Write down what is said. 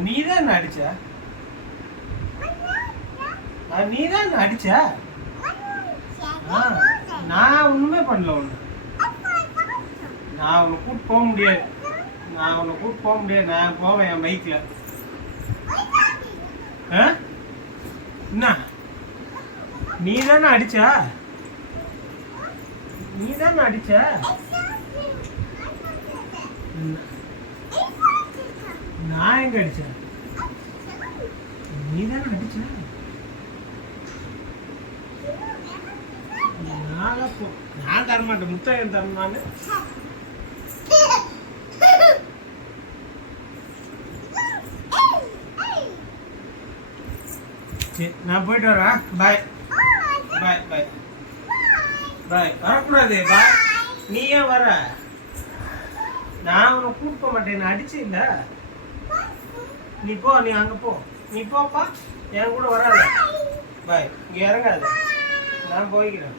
நீ தான் அடிச்ச, நீ தான் அடிச்ச. நான் ஒண்ணுமே பண்ணல. ஒண்ணு நான் உன்னை கூட்டு போக முடியாது. நான் போவேன் என் பைக்ல. என்ன நீ தானே அடிச்ச? நான் எங்க அடிச்சேன்? நீ தானே அடிச்ச. நான் தரமாட்டேன். முத்தாயம் தரமான்னு. நான் போயிட்டு வரேன். பாய் பாய் பாய் பாய். வரக்கூடாது. பாய். நீ ஏன் வர? நான் உன்னை கூப்பிட மாட்டேன். நான் அடிச்சு இல்ல. நீ போ, நீ அங்க போ. நீ போப்பா, என் கூட வராத. பாய். இங்க இறங்காத. நான் போய்க்கிறேன்.